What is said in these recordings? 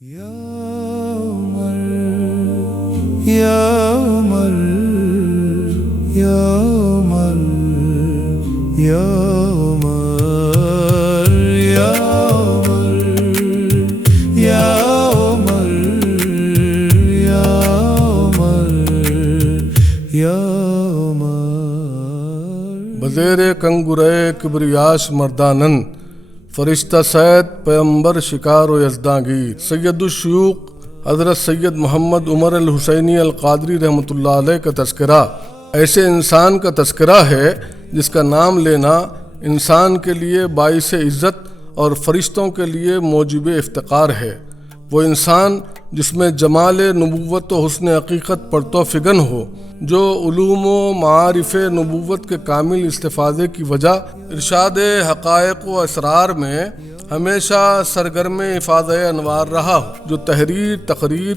یا عمر یا عمر یا عمر یا عمر یا عمر یا عمر یا عمر یا عمر بزیر کنگرے کبریاش مردانن فرشتہ سید پیمبر شکار و یزداں گیر سید الشیوخ حضرت سید محمد عمر الحسینی القادری رحمۃ اللہ علیہ کا تذکرہ ایسے انسان کا تذکرہ ہے جس کا نام لینا انسان کے لیے باعث عزت اور فرشتوں کے لیے موجب افتخار ہے۔ وہ انسان جس میں جمال نبوت و حسن حقیقت پرتو فگن ہو، جو علوم و معارف نبوت کے کامل استفادے کی وجہ ارشاد حقائق و اسرار میں ہمیشہ سرگرم افاضہ انوار رہا ہو، جو تحریر تقریر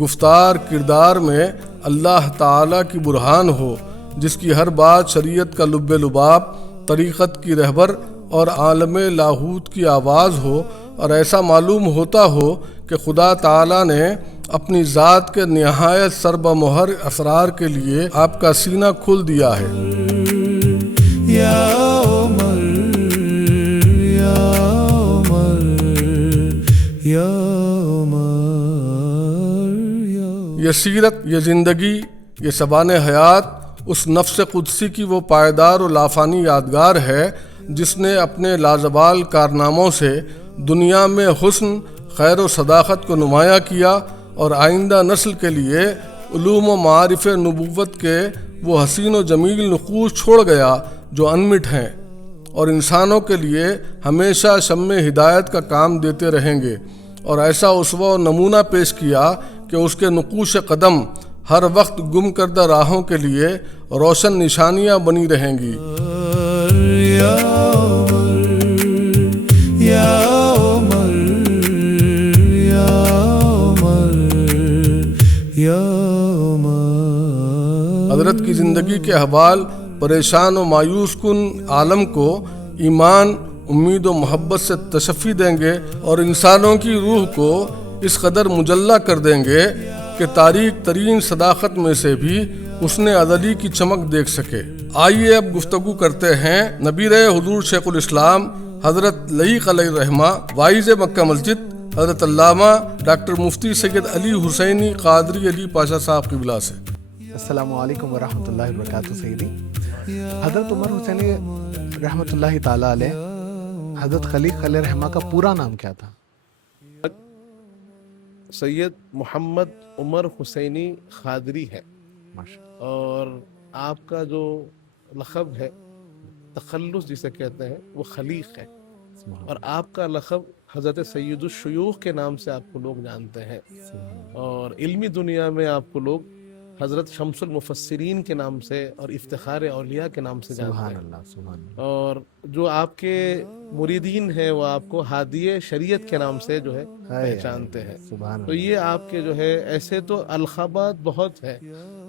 گفتار کردار میں اللہ تعالیٰ کی برہان ہو، جس کی ہر بات شریعت کا لب لباب طریقت کی رہبر اور عالم لاہوت کی آواز ہو، اور ایسا معلوم ہوتا ہو کہ خدا تعالیٰ نے اپنی ذات کے نہایت سربہ مہر اسرار کے لیے آپ کا سینہ کھول دیا ہے۔ یا عمر یا عمر یا عمر یہ سیرت، یہ زندگی، یہ سبان حیات اس نفس قدسی کی وہ پائیدار و لافانی یادگار ہے جس نے اپنے لازوال کارناموں سے دنیا میں حسن خیر و صداقت کو نمایاں کیا، اور آئندہ نسل کے لیے علوم و معارف نبوت کے وہ حسین و جمیل نقوش چھوڑ گیا جو انمٹ ہیں، اور انسانوں کے لیے ہمیشہ شمع ہدایت کا کام دیتے رہیں گے، اور ایسا اسوہ و نمونہ پیش کیا کہ اس کے نقوش قدم ہر وقت گم کردہ راہوں کے لیے روشن نشانیاں بنی رہیں گی۔ یا عمر یا عمر یا عمر یا عمر حضرت کی زندگی کے احوال پریشان و مایوس کن عالم کو ایمان، امید و محبت سے تشفی دیں گے، اور انسانوں کی روح کو اس قدر مجلہ کر دیں گے کہ تاریک ترین صداقت میں سے بھی حسن ازلی کی چمک دیکھ سکے۔ آئیے اب گفتگو کرتے ہیں نبیر حضور شیخ الاسلام حضرت لعیق علیہ الرحمہ وائز مکہ مسجد حضرت علامہ ڈاکٹر مفتی سید علی حسینی قادری علی پاشا صاحب قبلہ سے۔ السلام علیکم ورحمۃ اللہ وبرکاتہ۔ سیدی حضرت عمر حسینی رحمۃ اللہ تعالیٰ علیہ، حضرت خلیق علیہ رحمہ کا پورا نام کیا تھا؟ سید محمد عمر حسینی قادری ہے، اور آپ کا جو لقب ہے تخلص جسے کہتے ہیں وہ خلیق ہے، اور آپ کا لقب حضرت سید الشیوخ کے نام سے آپ کو لوگ جانتے ہیں، اور علمی دنیا میں آپ کو لوگ حضرت شمس المفسرین کے نام سے اور افتخار اولیاء کے نام سے جانتے ہیں، اور جو آپ کے مریدین ہیں وہ آپ کو ہادی شریعت کے نام سے جو ہے پہچانتے ہیں۔ تو یہ آپ کے جو ہے ایسے تو القابات بہت ہیں،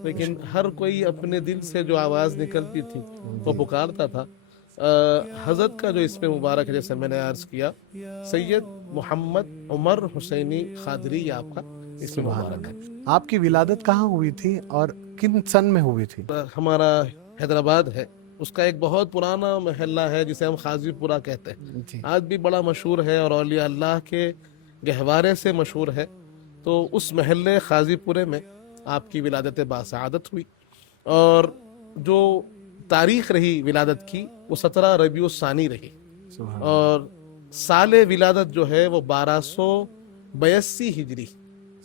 لیکن ہر کوئی اپنے دل سے جو آواز نکلتی تھی وہ پکارتا تھا۔ حضرت کا جو اس پہ مبارک جیسے میں نے عرض کیا، سید محمد عمر حسینی قادری آپ کا اس میں مبارک ہے۔ آپ کی ولادت کہاں ہوئی تھی اور کن سن میں ہوئی تھی؟ ہمارا حیدرآباد ہے، اس کا ایک بہت پرانا محلہ ہے جسے ہم خاضی پورہ کہتے ہیں، آج بھی بڑا مشہور ہے اور اولیاء اللہ کے گہوارے سے مشہور ہے۔ تو اس محلے خاضی پورے میں آپ کی ولادت باسعادت ہوئی، اور جو تاریخ رہی ولادت کی وہ 17 ربیع الثانی رہی، اور سال ولادت جو ہے وہ 1282 ہجری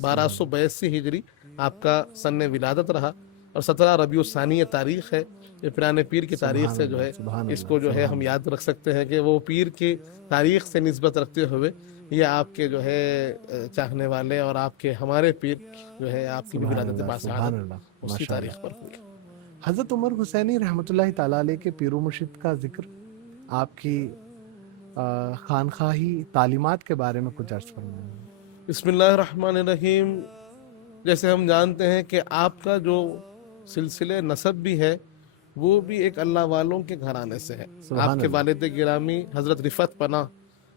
1282 ہجری آپ کا سن ولادت رہا، اور 17 ربیع الثانی تاریخ ہے۔ یہ پیران پیر کی تاریخ سے جو ہے اس کو جو ہے ہم یاد رکھ سکتے ہیں کہ وہ پیر کی تاریخ سے نسبت رکھتے ہوئے یہ آپ کے جو ہے چاہنے والے اور آپ کے ہمارے پیر جو ہے آپ کی ولادت باسعادت اسی تاریخ پر ہوئی۔ حضرت عمر حسینی رحمۃ اللہ تعالیٰ علیہ کے پیر و مرشد کا ذکر، آپ کی خانقاہی تعلیمات کے بارے میں کچھ عرض فرمائیں۔ بسم اللہ الرحمن الرحیم۔ جیسے ہم جانتے ہیں کہ آپ کا جو سلسلے نسب بھی ہے وہ بھی ایک اللہ والوں کے گھرانے سے ہے۔ آپ کے والد گرامی حضرت رفعت پناہ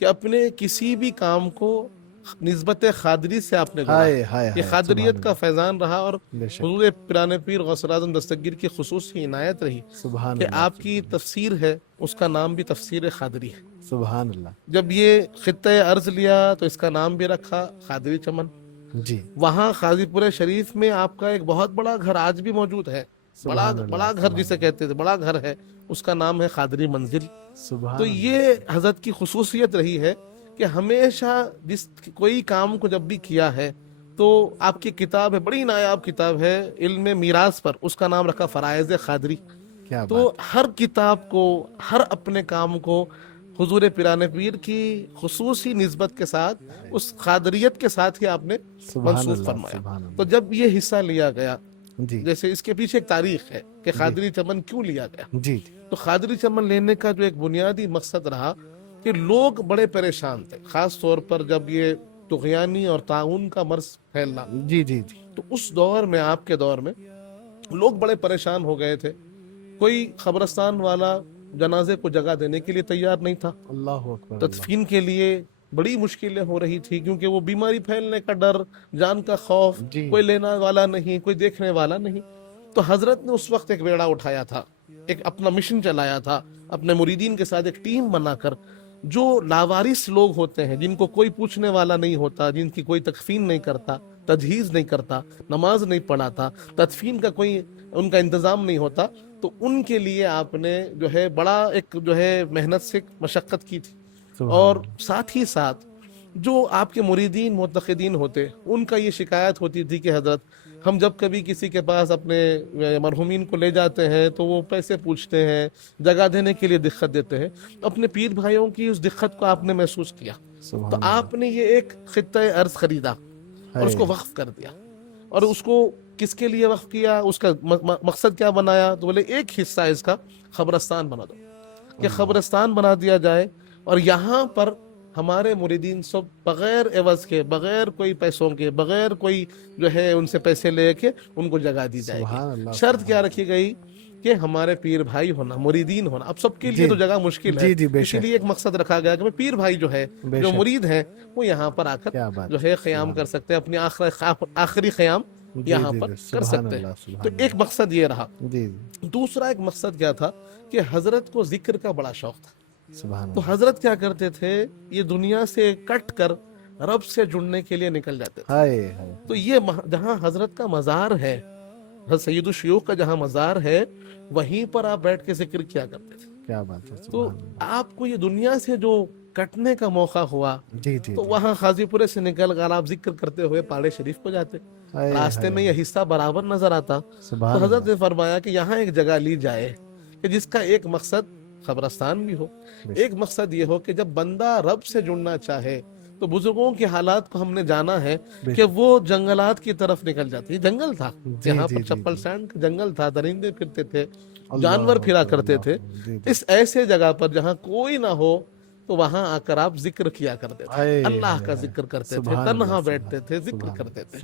کہ اپنے کسی بھی کام کو نسبت خادری سے آپ نے جوڑا ہائے ہے. ہائے یہ ہائے، خادریت سبحان کا فیضان رہا اور بے شک، حضور پیران پیر غوث اعظم دستگیر کی خصوصی عنایت رہی سبحان کہ اللہ، آپ کی تفسیر ہے اس کا نام بھی تفسیر خادری ہے. سبحان اللہ. جب یہ خطۂ ارض لیا تو اس کا نام بھی رکھا خادری چمن. جی وہاں غازی پور شریف میں آپ کا ایک بہت بڑا گھر آج بھی موجود ہے. بڑا سبحان اللہ، بڑا گھر سبحان جسے کہتے تھے، بڑا گھر ہے، اس کا نام ہے خادری منزل. سبحان تو یہ حضرت کی خصوصیت رہی ہے کہ ہمیشہ جس کوئی کام کو جب بھی کیا ہے تو آپ کی کتاب ہے، بڑی نایاب کتاب ہے علم میراث پر، اس کا نام رکھا فرائض خادری. کیا تو ہر کتاب کو، ہر اپنے کام کو حضور پیران پیر کی خصوصی نسبت کے ساتھ، اس خادریت کے ساتھ ہی آپ نے سبحان منسوخ اللہ، فرمایا. سبحان تو اللہ. جب یہ حصہ لیا گیا، جی جیسے اس کے پیچھے ایک تاریخ ہے کہ خادری چمن کیوں لیا گیا. جی تو خادری چمن لینے کا جو ایک بنیادی مقصد رہا کہ لوگ بڑے پریشان تھے، خاص طور پر جب یہ طغیانی اور طاعون کا مرض پھیلنا. جی جی جی تو اس دور میں، آپ کے دور میں، لوگ بڑے پریشان ہو گئے تھے. کوئی قبرستان والا جنازے کو جگہ دینے کے لیے تیار نہیں تھا. اللہ اکبر. تدفین کے لیے بڑی مشکلیں ہو رہی تھی کیونکہ وہ بیماری پھیلنے کا ڈر، جان کا خوف، جی. کوئی لینا والا نہیں، کوئی دیکھنے والا نہیں. تو حضرت نے اس وقت ایک بیڑا اٹھایا تھا، ایک اپنا مشن چلایا تھا اپنے مریدین کے ساتھ، ایک ٹیم بنا کر. جو لاوارث لوگ ہوتے ہیں، جن کو کوئی پوچھنے والا نہیں ہوتا، جن کی کوئی تکفین نہیں کرتا، تجہیز نہیں کرتا، نماز نہیں پڑھاتا، تدفین کا کوئی ان کا انتظام نہیں ہوتا، تو ان کے لیے آپ نے جو ہے بڑا ایک جو ہے محنت سے مشقت کی تھی. اور ساتھ ہی ساتھ جو آپ کے مریدین معتقدین ہوتے، ان کا یہ شکایت ہوتی تھی کہ حضرت ہم جب کبھی کسی کے پاس اپنے مرحومین کو لے جاتے ہیں تو وہ پیسے پوچھتے ہیں، جگہ دینے کے لیے دقت دیتے ہیں. اپنے پیر بھائیوں کی اس دقت کو آپ نے محسوس کیا، تو آپ نے یہ ایک خطۂ ارض خریدا اور اس کو وقف کر دیا. اور اس کو کس کے لیے وقف کیا، اس کا مقصد کیا بنایا؟ تو بولے ایک حصہ اس کا قبرستان بنا دو، کہ قبرستان بنا دیا جائے اور یہاں پر ہمارے مریدین سب بغیر عوض کے، بغیر کوئی پیسوں کے، بغیر کوئی جو ہے ان سے پیسے لے کے ان کو جگہ دی جائے گی. شرط کیا رکھی گئی کہ ہمارے پیر بھائی ہونا، مریدین ہونا. اب سب کے لیے تو جگہ مشکل ہے، اسی لیے ایک مقصد رکھا گیا کہ پیر بھائی جو ہے، جو مرید ہیں، وہ یہاں پر آ کر جو ہے قیام کر سکتے ہیں، اپنی آخری قیام یہاں پر کر سکتے ہیں. تو ایک مقصد یہ رہا. دوسرا ایک مقصد کیا تھا کہ حضرت کو ذکر کا بڑا شوق تھا. تو حضرت کیا کرتے تھے، یہ دنیا سے کٹ کر رب سے جڑنے کے لیے نکل جاتے تھے. تو یہ جہاں حضرت کا مزار ہے، حضرت سید الشیوخ کا جہاں مزار ہے، وہیں پر آپ بیٹھ کے ذکر کیا کرتے تھے. کیا بات ہے. تو آپ کو یہ دنیا سے جو کٹنے کا موقع ہوا، تو وہاں غازی پورے سے نکل کر آپ ذکر کرتے ہوئے پاڑے شریف کو جاتے، راستے میں یہ حصہ برابر نظر آتا. تو حضرت نے فرمایا کہ یہاں ایک جگہ لی جائے کہ جس کا ایک مقصد قبرستان بھی ہو، ایک مقصد یہ ہو کہ جب بندہ رب سے جڑنا چاہے تو بزرگوں کے حالات کو ہم نے جانا ہے کہ وہ جنگلات کی طرف نکل جاتے. جنگل تھا یہاں پر، چپل سینڈ کا جنگل تھا، درندے پھرتے تھے، جانور پھرا کرتے تھے. اس ایسے جگہ پر جہاں کوئی نہ ہو تو وہاں آ کر آپ ذکر کیا کرتے تھے، اللہ کا ذکر کرتے تھے، تنہا بیٹھتے تھے، ذکر کرتے تھے.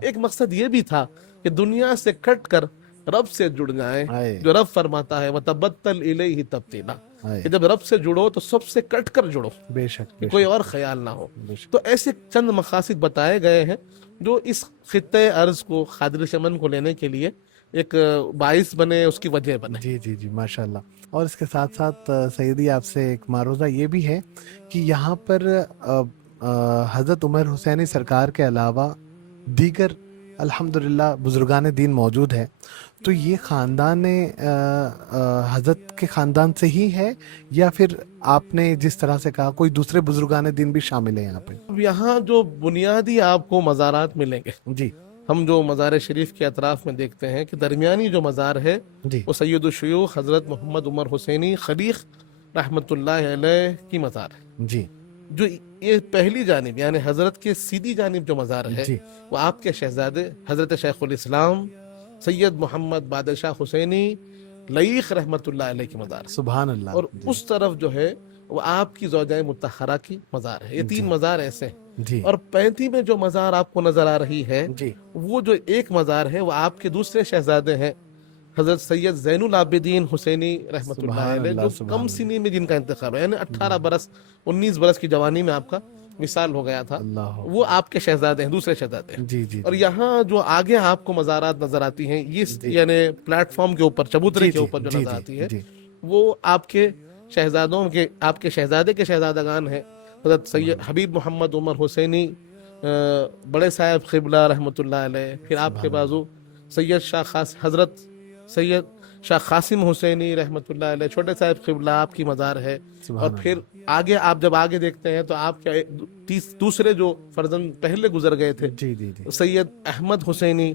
ایک مقصد یہ بھی تھا کہ دنیا سے کٹ کر رب سے جڑ جائیں، جو رب فرماتا ہے وَتَبَتَّلْ إِلَيْهِ تَبْتِيلًا، کہ جب رب سے جڑو تو سب سے کٹ کر جڑو، بے شک، کہ کوئی اور خیال نہ ہو. تو ایسے چند مقاصد بتائے گئے ہیں جو اس خطۂ ارض کو، خادری چمن کو لینے کے لیے ایک باعث بنے، اس کی وجہ بنے. جی جی جی ماشاءاللہ. اور اس کے ساتھ ساتھ سیدی آپ سے ایک معروضہ یہ بھی ہے کہ یہاں پر حضرت عمر حسینی سرکار کے علاوہ دیگر الحمدللہ بزرگان دین موجود ہیں. تو یہ خاندان حضرت کے خاندان سے ہی ہے یا پھر آپ نے جس طرح سے کہا کوئی دوسرے بزرگان دین بھی شامل ہیں یہاں پہ؟ یہاں جو بنیادی آپ کو مزارات ملیں گے، جی، ہم جو مزار شریف کے اطراف میں دیکھتے ہیں کہ درمیانی جو مزار ہے جی، وہ سید الشیوخ حضرت محمد عمر حسینی خلیق رحمۃ اللہ علیہ کی مزار ہے. جی، جو یہ پہلی جانب یعنی حضرت کے سیدھی جانب جو مزار ہے جی، وہ آپ کے شہزادے حضرت شیخ الاسلام سید محمد بادشاہ حسینی لئیق رحمۃ اللہ علیہ کی مزار ہے. سبحان اللہ. اور اس طرف جو ہے وہ آپ کی زوجہ مطہرہ کی مزار ہے. یہ تین مزار ایسے ہیں. جی، اور 35 میں جو مزار آپ کو نظر آ رہی ہے، جی، وہ جو ایک مزار ہے وہ آپ کے دوسرے شہزادے ہیں حضرت سید زین العابدین حسینی رحمۃ اللہ سبحان علیہ، اللہ، جو سبحان کم اللہ۔ سنی میں جن کا انتخاب ہے، یعنی 18 برس 19 برس کی جوانی میں آپ کا مثال ہو گیا تھا، اللہ وہ آپ کے شہزادے ہیں، دوسرے شہزادے ہیں۔ جی جی اور یہاں جو آگے آپ کو مزارات نظر آتی ہیں، یہ جی۔ یعنی پلیٹ فارم کے اوپر، چبوترے جی کے اوپر جو جی نظر آتی ہے، جی وہ آپ کے شہزادوں کے، آپ کے شہزادے کے شہزادگان ہیں، حضرت سید حبیب محمد عمر حسینی بڑے صاحب قبلہ رحمۃ اللہ علیہ، پھر آپ کے بازو سید حضرت سید شاہ قاسم حسینی رحمۃ اللہ علیہ چھوٹے صاحب قبلہ آپ کی مزار ہے۔ اور پھر آگے آپ جب آگے دیکھتے ہیں تو آپ کے دوسرے جو فرزند پہلے گزر گئے تھے، جی جی جی سید احمد حسینی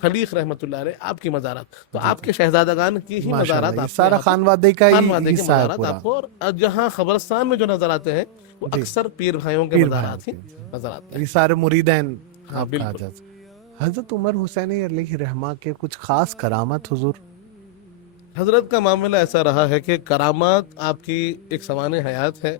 خلیق رحمۃ اللہ علیہ، آپ کی مزارات، تو آپ کے شہزادگان کی ہی مزارات، یہ آپ سارا یہاں پہ خانوادے کا خانوادے ہی کے حصہ ہے مزارات پورا۔ آپ کو، اور جہاں قبرستان میں جو نظر آتے ہیں وہ جی۔ اکثر پیر بھائیوں کے پیر مزارات ہی بھائیوں نظر آتے ہیں۔ یہ سارے مریدین ہاں، آپ کہا بالکل۔ جا سکتا۔ حضرت عمر حسینی علیہ رحمہ کے کچھ خاص کرامت حضور؟ حضرت کا معاملہ ایسا رہا ہے کہ کرامات آپ کی ایک سوانح حیات ہے،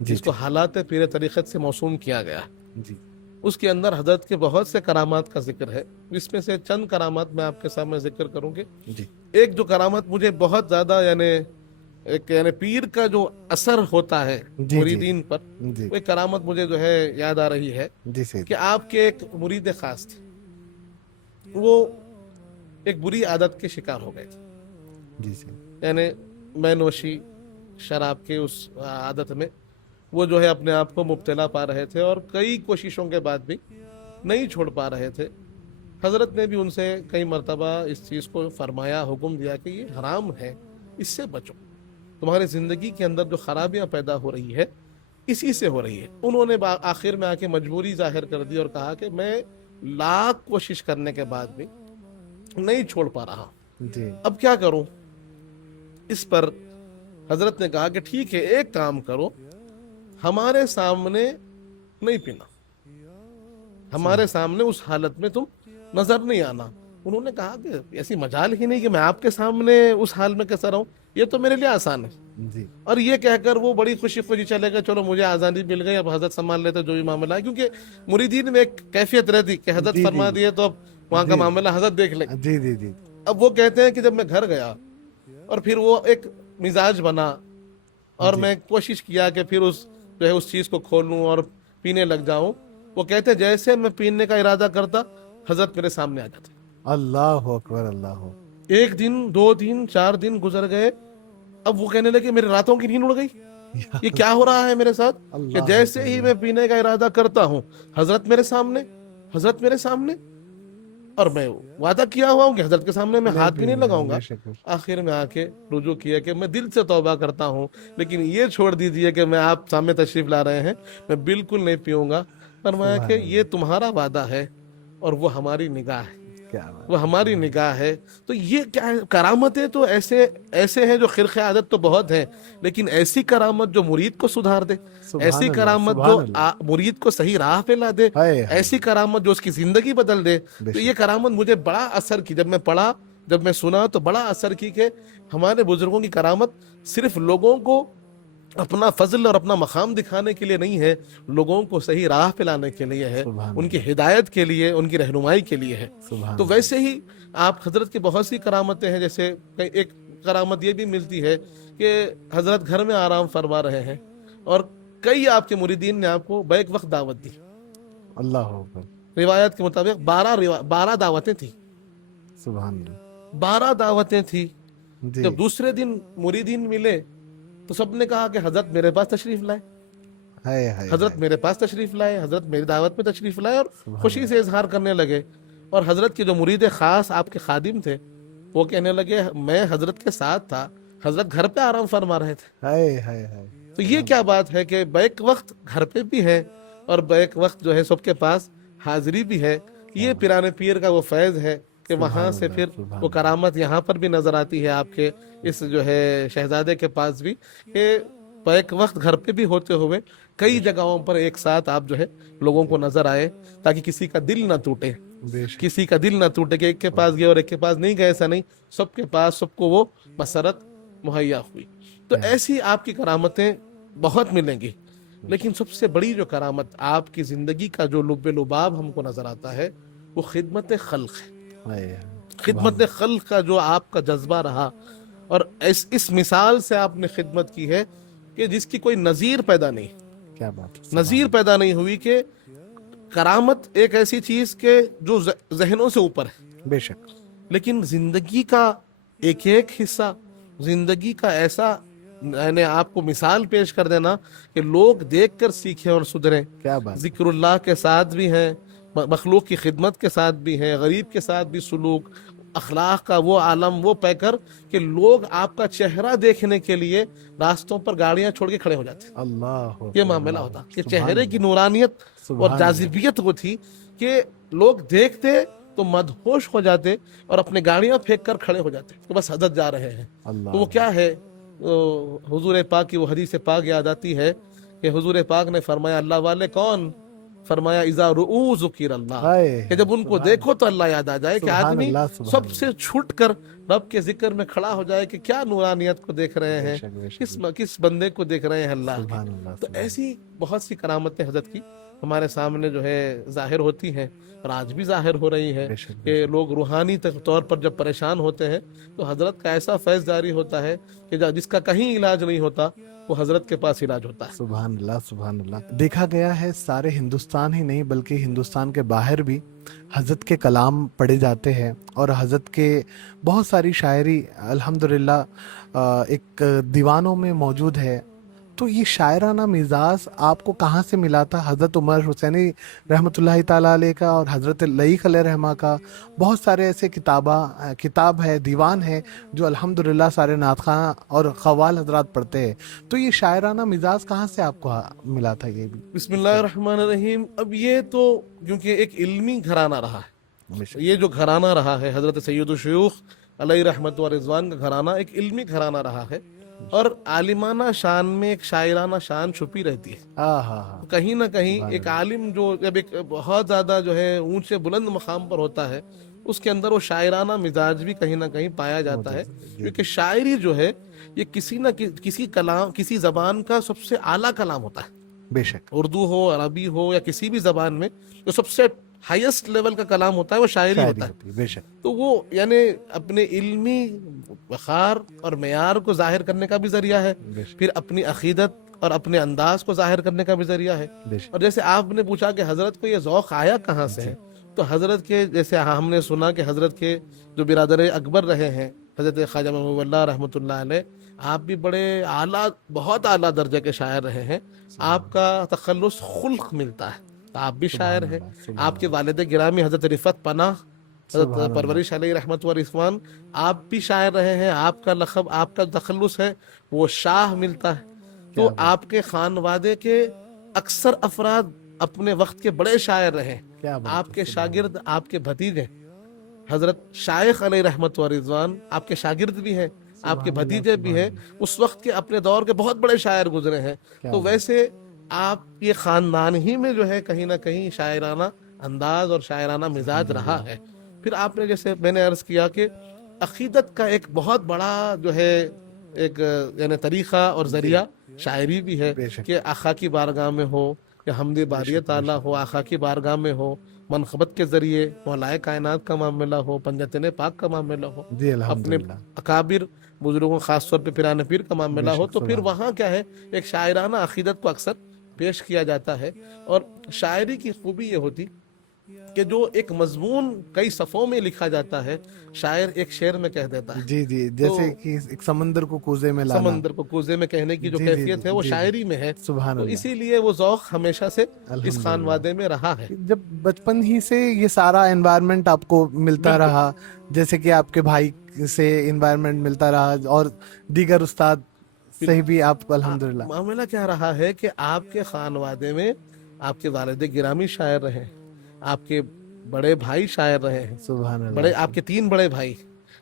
جی جس کو حالات پیر طریقت سے موسوم کیا گیا ہے۔ جی اس کے اندر حضرت کے بہت سے کرامات کا ذکر ہے، جس میں سے چند کرامات میں آپ کے سامنے ذکر کروں گے۔ جی ایک جو کرامت مجھے بہت زیادہ یعنی پیر کا جو اثر ہوتا ہے جی مریدین پر، جی وہ ایک کرامت مجھے جو ہے یاد آ رہی ہے جی سید کہ آپ کے ایک مرید خاص تھے، وہ ایک بری عادت کے شکار ہو گئے تھے، جی سید یعنی میں نوشی، شراب کے اس عادت میں وہ جو ہے اپنے آپ کو مبتلا پا رہے تھے، اور کئی کوششوں کے بعد بھی نہیں چھوڑ پا رہے تھے۔ حضرت نے بھی ان سے کئی مرتبہ اس چیز کو فرمایا، حکم دیا کہ یہ حرام ہے، اس سے بچو، تمہاری زندگی کے اندر جو خرابیاں پیدا ہو رہی ہے اسی سے ہو رہی ہے۔ انہوں نے آخر میں آ کے مجبوری ظاہر کر دی اور کہا کہ میں لاکھ کوشش کرنے کے بعد بھی نہیں چھوڑ پا رہا، جی اب کیا کروں؟ اس پر حضرت نے کہا کہ ٹھیک ہے، ایک کام کرو، ہمارے سامنے نہیں پینا، ہمارے سامنے اس حالت میں تم نظر نہیں آنا۔ انہوں نے کہا کہ ایسی مجال ہی نہیں کہ میں آپ کے سامنے اس حال میں کیسا رہوں، یہ تو میرے لیے آسان ہے۔ جی اور یہ کہہ کر وہ بڑی خوشی خوشی چلے گئے، چلو مجھے آزادی مل گئی، اب حضرت سنبھال لیتے جو بھی معاملہ ہے، کیونکہ مریدین میں ایک کیفیت رہتی کہ حضرت جی، فرما جی۔ دیے تو اب وہاں کا جی۔ معاملہ حضرت دیکھ لیں۔ جی جی جی اب وہ کہتے ہیں کہ جب میں گھر گیا اور پھر وہ ایک مزاج بنا، اور میں کوشش کیا کہ پھر اس چیز کو کھولوں اور پینے لگ جاؤں، وہ کہتے جیسے میں پینے کا ارادہ کرتا حضرت میرے سامنے آ جاتے۔ اللہ اکبر اللہ۔ ایک دن، 2 دن، 4 دن گزر گئے، اب وہ کہنے لگے میرے راتوں کی نیند اڑ گئی، یہ کیا ہو رہا ہے میرے ساتھ کہ جیسے ہی میں پینے کا ارادہ کرتا ہوں حضرت میرے سامنے، حضرت میرے سامنے، اور میں وعدہ کیا ہوا ہوں کہ حضرت کے سامنے میں ہاتھ بھی نہیں لگاؤں گا۔ آخر میں آ کے رجوع کیا کہ میں دل سے توبہ کرتا ہوں، لیکن یہ چھوڑ دیجئے کہ میں آپ سامنے تشریف لا رہے ہیں، میں بالکل نہیں پیوں گا۔ فرمایا کہ یہ تمہارا وعدہ ہے اور وہ ہماری نگاہ ہے، وہ ہماری نگاہ ہے۔ تو یہ کیا ہے؟ کرامتیں تو ایسے ہیں جو خرق عادت تو بہت ہیں، لیکن ایسی کرامت جو مرید کو سدھار دے، ایسی کرامت جو مرید کو صحیح راہ پہ لا دے، ایسی کرامت جو اس کی زندگی بدل دے، تو یہ کرامت مجھے بڑا اثر کی۔ جب میں پڑھا، جب میں سنا تو بڑا اثر کی کہ ہمارے بزرگوں کی کرامت صرف لوگوں کو اپنا فضل اور اپنا مقام دکھانے کے لیے نہیں ہے، لوگوں کو صحیح راہ پہ لانے کے لیے ہے، ان کی ہدایت کے لیے، ان کی رہنمائی کے لیے ہے۔ تو ویسے ہی آپ حضرت کی بہت سی کرامتیں ہیں، جیسے ایک کرامت یہ بھی ملتی ہے کہ حضرت گھر میں آرام فرما رہے ہیں اور کئی آپ کے مریدین نے آپ کو بیک وقت دعوت دی۔ اللہ اکبر۔ روایت کے مطابق 12 دعوتیں تھیں، سبحان اللہ۔ 12 دعوتیں تھیں۔ جی جب دوسرے دن مریدین ملے تو سب نے کہا کہ حضرت میرے پاس تشریف لائے، حضرت میرے پاس تشریف لائے، حضرت میری دعوت میں تشریف لائے، اور خوشی سے اظہار کرنے لگے۔ اور حضرت کے جو مرید خاص آپ کے خادم تھے وہ کہنے لگے میں حضرت کے ساتھ تھا، حضرت گھر پہ آرام فرما رہے تھے۔ تو یہ کیا بات ہے کہ بیک وقت گھر پہ بھی ہے اور بیک وقت جو ہے سب کے پاس حاضری بھی ہے۔ یہ پیرانے پیر کا وہ فیض ہے کہ وہاں سے پھر وہ کرامت یہاں پر بھی نظر آتی ہے آپ کے اس جو ہے شہزادے کے پاس بھی، کہ بیک وقت گھر پہ بھی ہوتے ہوئے کئی جگہوں پر ایک ساتھ آپ جو ہے لوگوں کو نظر آئے، تاکہ کسی کا دل نہ ٹوٹے، کسی کا دل نہ ٹوٹے کہ ایک کے پاس گئے اور ایک کے پاس نہیں گئے، ایسا نہیں، سب کے پاس سب کو وہ مسرت مہیا ہوئی۔ تو ایسی آپ کی کرامتیں بہت ملیں گی، لیکن سب سے بڑی جو کرامت آپ کی زندگی کا جو لب لباب ہم کو نظر آتا ہے وہ خدمت خلق ہے۔ خدمت خلق کا جو آپ کا جذبہ رہا، اور اس مثال سے آپ نے خدمت کی ہے کہ جس کی کوئی نظیر پیدا نہیں، کیا بات ہے، نظیر پیدا نہیں ہوئی، کہ کرامت ایک ایسی چیز کہ جو ذہنوں سے اوپر ہے، بے شک، لیکن زندگی کا ایک ایک حصہ، زندگی کا ایسا میں نے آپ کو مثال پیش کر دینا کہ لوگ دیکھ کر سیکھیں اور سدھریں. کیا بات، ذکر اللہ کے ساتھ بھی ہیں، مخلوق کی خدمت کے ساتھ بھی ہیں، غریب کے ساتھ بھی سلوک، اخلاق کا وہ عالم وہ پے کر کہ لوگ آپ کا چہرہ دیکھنے کے لیے راستوں پر گاڑیاں چھوڑ کے کھڑے ہو جاتے. اللہ، یہ معاملہ ہوتا کہ چہرے کی نورانیت اور جاذبیت وہ تھی کہ لوگ دیکھتے تو مدہوش ہو جاتے اور اپنے گاڑیاں پھینک کر کھڑے ہو جاتے کہ بس حضرت جا رہے ہیں. تو وہ کیا ہے، حضور پاک کی وہ حدیث پاک یاد آتی ہے کہ حضور پاک نے فرمایا اللہ والے کون؟ فرمایا اذا رؤوا ذکر اللہ، کہ جب ان کو دیکھو تو اللہ یاد آ جائے. کہ آدمی سب سے چھٹ کر رب کے ذکر میں کھڑا ہو جائے کہ کیا نورانیت کو دیکھ رہے ہیں، کس بندے کو دیکھ رہے ہیں اللہ کی. تو ایسی بہت سی کرامتیں حضرت کی ہمارے سامنے جو ہے ظاہر ہوتی ہیں، اور آج بھی ظاہر ہو رہی ہے کہ لوگ روحانی طور پر جب پریشان ہوتے ہیں تو حضرت کا ایسا فیض جاری ہوتا ہے کہ جس کا کہیں علاج نہیں ہوتا وہ حضرت کے پاس علاج ہوتا ہے. سبحان اللہ، سبحان اللہ. دیکھا گیا ہے سارے ہندوستان ہی نہیں بلکہ ہندوستان کے باہر بھی حضرت کے کلام پڑھے جاتے ہیں، اور حضرت کے بہت ساری شاعری الحمدللہ ایک دیوانوں میں موجود ہے. تو یہ شاعرانہ مزاج آپ کو کہاں سے ملا تھا؟ حضرت عمر حسینی رحمۃ اللہ تعالیٰ علیہ کا اور حضرت لئیق علیہ رحمہ کا بہت سارے ایسے کتاب ہے، دیوان ہے جو الحمدللہ سارے نعت خواں اور قوال حضرات پڑھتے ہیں. تو یہ شاعرانہ مزاج کہاں سے آپ کو ملا تھا؟ یہ بھی بسم اللہ الرحمن الرحیم. اب یہ تو کیونکہ ایک علمی گھرانہ رہا ہے، یہ جو گھرانہ رہا ہے حضرت سید الشیوخ علیہ رحمت و رضوان کا گھرانہ ایک علمی گھرانہ رہا ہے، اور عالمانہ شان میں ایک شاعرانہ شان چھپی رہتی ہے. کہیں نہ کہیں ایک عالم جو جب ایک بہت زیادہ جو ہے اونچے بلند مقام پر ہوتا ہے، اس کے اندر وہ شاعرانہ مزاج بھی کہیں نہ کہیں پایا جاتا ہے. کیونکہ شاعری جو ہے یہ کسی نہ کسی زبان کا سب سے اعلیٰ کلام ہوتا ہے. بے شک، اردو ہو، عربی ہو، یا کسی بھی زبان میں جو سب سے ہائیسٹ لیول کا کلام ہوتا ہے وہ شاعری ہوتا ہے. بے شک. تو وہ یعنی اپنے علمی وقار اور معیار کو ظاہر کرنے کا بھی ذریعہ ہے، پھر اپنی عقیدت اور اپنے انداز کو ظاہر کرنے کا بھی ذریعہ ہے. اور جیسے آپ نے پوچھا کہ حضرت کو یہ ذوق آیا کہاں سے ہے، تو حضرت کے جیسے ہم نے سنا کہ حضرت کے جو برادر اکبر رہے ہیں حضرت خواجہ محبوب اللہ رحمۃ اللہ علیہ، آپ بھی بڑے اعلیٰ، بہت اعلیٰ درجے کے شاعر رہے ہیں. آپ کا تخلص خلق ملتا ہے، آپ بھی شاعر ہیں. آپ کے والد گرامی حضرت رفعت پناہ، حضرت پرورش علیہ رحمت و رضوان، آپ بھی شاعر رہے ہیں. آپ کا لقب، آپ کا تخلص ہے وہ شاہ ملتا ہے. تو آپ کے خانوادے کے اکثر افراد اپنے وقت کے بڑے شاعر رہے. آپ کے شاگرد، آپ کے بھتیجے حضرت شائخ علیہ رحمت و رضوان آپ کے شاگرد بھی ہیں، آپ کے بھتیجے بھی ہیں، اس وقت کے اپنے دور کے بہت بڑے شاعر گزرے ہیں. تو ویسے آپ یہ خاندان ہی میں جو ہے کہیں نہ کہیں شاعرانہ انداز اور شاعرانہ مزاج رہا ہے. پھر آپ نے جیسے میں نے عرض کیا کہ عقیدت کا ایک بہت بڑا جو ہے ایک یعنی طریقہ اور ذریعہ شاعری بھی ہے کہ آقا کی بارگاہ میں ہو یا حمد باری تعالیٰ ہو، آقا کی بارگاہ میں ہو، منقبت کے ذریعے مولائے کائنات کا معاملہ ہو، پنجتن پاک کا معاملہ ہو، اپنے اکابر بزرگوں خاص طور پہ پیران پیر کا معاملہ ہو، تو پھر وہاں کیا ہے ایک شاعرانہ عقیدت کو اکثر پیش کیا جاتا ہے. اور شاعری کی خوبی یہ ہوتی کہ جو ایک مضمون کئی صفوں میں لکھا جاتا ہے، شاعر ایک شعر میں کہہ دیتا ہے. جی جی، جیسے کہ ایک سمندر کو کوزے میں لانا، سمندر کو کوزے میں کہنے کی جو کیفیت ہے وہ شاعری میں ہے. سبحان اللہ. اسی لیے وہ ذوق ہمیشہ سے اس خانوادے میں رہا ہے. جب بچپن ہی سے یہ سارا انوائرمنٹ آپ کو ملتا رہا، جیسے کہ آپ کے بھائی سے انوائرمنٹ ملتا رہا اور دیگر استاد سے بھی آپ الحمدللہ. معاملہ کیا رہا ہے کہ آپ کے خانوادے میں آپ کے والد گرامی شاعر رہے، آپ کے بڑے بھائی شاعر رہے ہیں. سبحان اللہ. بڑے آپ کے 3 بڑے بھائی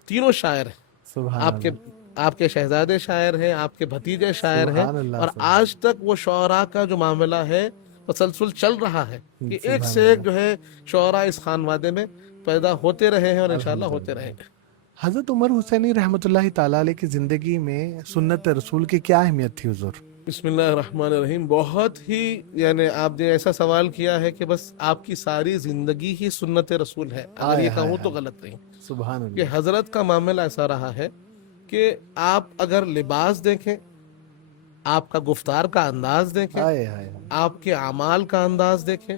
تینوں شاعر ہیں. سبحان آپ کے شہزادے شاعر ہیں، آپ کے بھتیجے شاعر ہیں، اور آج تک وہ شعراء کا جو معاملہ ہے تسلسل چل رہا ہے کہ ایک سے ایک جو ہے شعراء اس خانوادے میں پیدا ہوتے رہے ہیں اور انشاءاللہ ہوتے رہیں گے. حضرت عمر حسینی رحمۃ اللہ تعالیٰ علیہ کی زندگی میں سنت رسول کی کیا اہمیت تھی حضور؟ بسم اللہ الرحمن الرحیم. بہت ہی یعنی آپ نے ایسا سوال کیا ہے کہ بس آپ کی ساری زندگی ہی سنت رسول ہے, اگر یہ کہوں تو غلط نہیں. سبحان اللہ. کہ حضرت کا معاملہ ایسا رہا ہے کہ آپ اگر لباس دیکھیں, آپ کا گفتار کا انداز دیکھیں, ہائے ہائے ہائے. آپ کے اعمال کا انداز دیکھیں,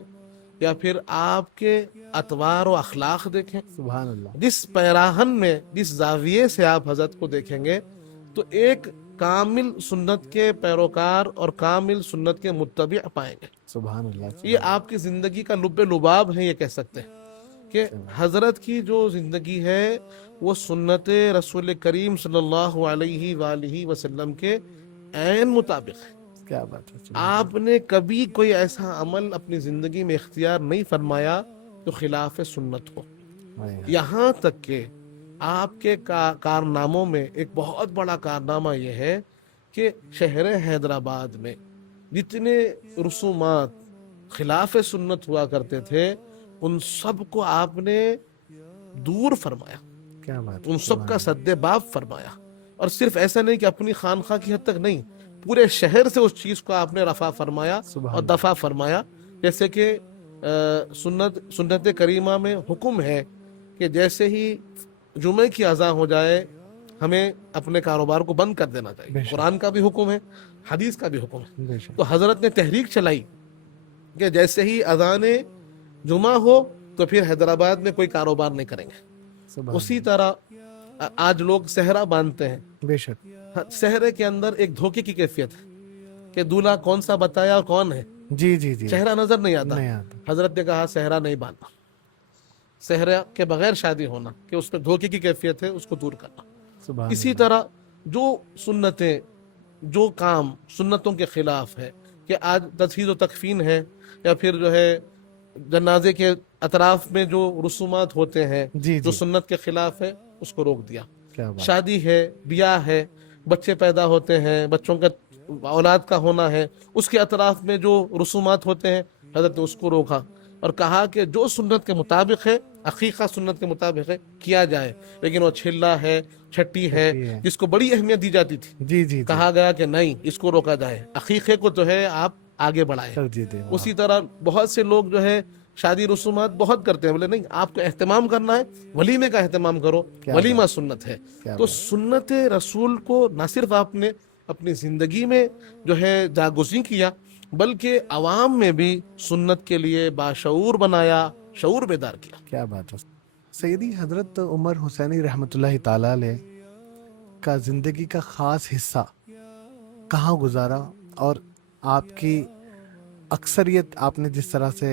یا پھر آپ کے اطوار و اخلاق دیکھیں, سبحان اللہ. جس پیراہن میں جس زاویے سے آپ حضرت کو دیکھیں گے تو ایک کامل سنت کے پیروکار اور کامل سنت کے متبع پائیں گے. سبحان اللہ. یہ آپ کی زندگی کا لب لباب ہے, یہ کہہ سکتے ہیں کہ حضرت کی جو زندگی ہے وہ سنت رسول کریم صلی اللہ علیہ وآلہ وسلم کے عین مطابق ہے. کیا بات ہے. آپ نے کبھی کوئی ایسا عمل اپنی زندگی میں اختیار نہیں فرمایا جو خلاف سنت ہو. یہاں تک کہ آپ کے کارناموں میں ایک بہت بڑا کارنامہ یہ ہے کہ شہر حیدرآباد میں جتنے رسومات خلاف سنت ہوا کرتے تھے ان سب کو آپ نے دور فرمایا, کیا بات. ان سب کا سد باب فرمایا. اور صرف ایسا نہیں کہ اپنی خانقاہ کی حد تک نہیں, پورے شہر سے اس چیز کو آپ نے رفع فرمایا اور دفع فرمایا. جیسے کہ سنت کریمہ میں حکم ہے کہ جیسے ہی جمعے کی اذان ہو جائے ہمیں اپنے کاروبار کو بند کر دینا چاہیے. قرآن کا بھی حکم ہے, حدیث کا بھی حکم ہے. تو حضرت نے تحریک چلائی کہ جیسے ہی اذان جمعہ ہو تو پھر حیدرآباد میں کوئی کاروبار نہیں کریں گے. اسی طرح آج لوگ صحرا باندھتے ہیں, بے شک. صحرے کے اندر ایک دھوکے کی کیفیت ہے کہ دولہا کون سا بتایا اور کون ہے, جی جی جی. چہرہ نظر نہیں آتا. نہیں آتا. حضرت نے کہا صحرا نہیں باندھنا, صحرا کے بغیر شادی ہونا کہ اس پہ دھوکے کی کیفیت ہے, اس کو دور کرنا. سبحان اسی اللہ. طرح جو سنتیں, جو کام سنتوں کے خلاف ہے کہ آج تجہیز و تکفین ہے, یا پھر جو ہے جنازے کے اطراف میں جو رسومات ہوتے ہیں جی جو جی. سنت کے خلاف ہے اس کو روک دیا. کیا بات. شادی ہے, بیاہ ہے, بچے پیدا ہوتے ہیں, بچوں کا اولاد کا ہونا ہے, اس کے اطراف میں جو رسومات ہوتے ہیں حضرت نے اس کو روکا اور کہا کہ جو سنت کے مطابق ہے, عقیقہ سنت کے مطابق ہے, کیا جائے. لیکن وہ چھلا ہے, چھٹی ہے, جس کو بڑی اہمیت دی جاتی تھی, جی جی. کہا گیا کہ نہیں, اس کو روکا جائے, عقیقے کو جو ہے آپ آگے بڑھائیں. اسی طرح بہت سے لوگ جو ہے شادی رسومات بہت کرتے ہیں, بولے نہیں, آپ کو اہتمام کرنا ہے ولیمے کا اہتمام کرو, ولیمہ سنت ہے. تو سنت رسول کو نہ صرف آپ نے اپنی زندگی میں جو ہے جاگزین کیا بلکہ عوام میں بھی سنت کے لیے باشعور بنایا, شعور بیدار کیا. کیا بات ہے. سیدی حضرت عمر حسینی رحمۃ اللہ تعالیٰ علیہ کا زندگی کا خاص حصہ کہاں گزارا, اور آپ کی اکثریت آپ نے جس طرح سے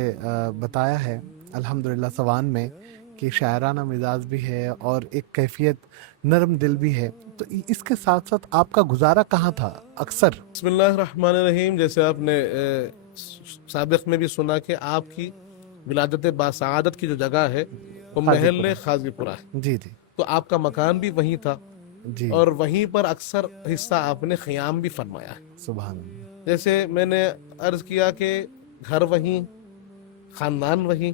بتایا ہے الحمدللہ سوان میں کہ شاعرانہ مزاج بھی ہے اور ایک کیفیت نرم دل بھی ہے, تو اس کے ساتھ ساتھ آپ کا گزارا کہاں تھا اکثر؟ بسم اللہ الرحمن الرحیم. جیسے آپ نے سابق میں بھی سنا کہ آپ کی ولادت باسعادت کی جو جگہ ہے وہ محل خاضی پورہ ہے. جی جی. تو آپ کا مکان بھی وہیں تھا جی. اور وہیں پر اکثر حصہ آپ نے خیام بھی فرمایا ہے. سبحان اللہ. جیسے میں نے عرض کیا کہ گھر وہیں, خاندان وہیں,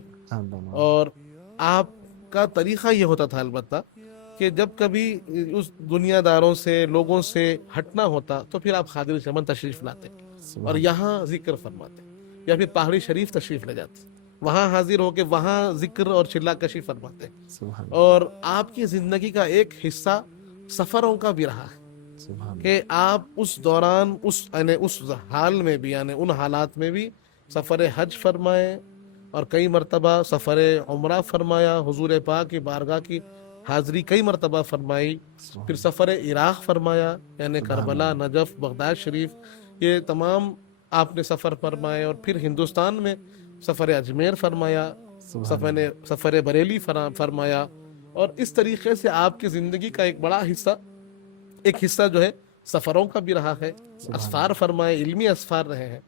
اور آپ کا طریقہ یہ ہوتا تھا البتہ کہ جب کبھی اس دنیا داروں سے, لوگوں سے ہٹنا ہوتا تو پھر آپ خادر چمن تشریف لاتے اور یہاں ذکر فرماتے, یا پھر پہاڑی شریف تشریف لے جاتے, وہاں حاضر ہو کے وہاں ذکر اور چلا کشی فرماتے. اور آپ کی زندگی کا ایک حصہ سفروں کا بھی رہا ہے کہ آپ اس دوران اس حال میں بھی, یعنی ان حالات میں بھی سفر حج فرمائے اور کئی مرتبہ سفر عمرہ فرمایا, حضور پاک کی بارگاہ کی حاضری کئی مرتبہ فرمائی, پھر سفر عراق فرمایا, یعنی کربلا, نجف, بغداد شریف, یہ تمام آپ نے سفر فرمائے, اور پھر ہندوستان میں سفر اجمیر فرمایا, سفر بریلی فرمایا. اور اس طریقے سے آپ کی زندگی کا ایک بڑا حصہ, ایک حصہ جو ہے سفروں کا بھی رہا ہے, اسفار فرمائے, علمی اسفار رہے ہیں.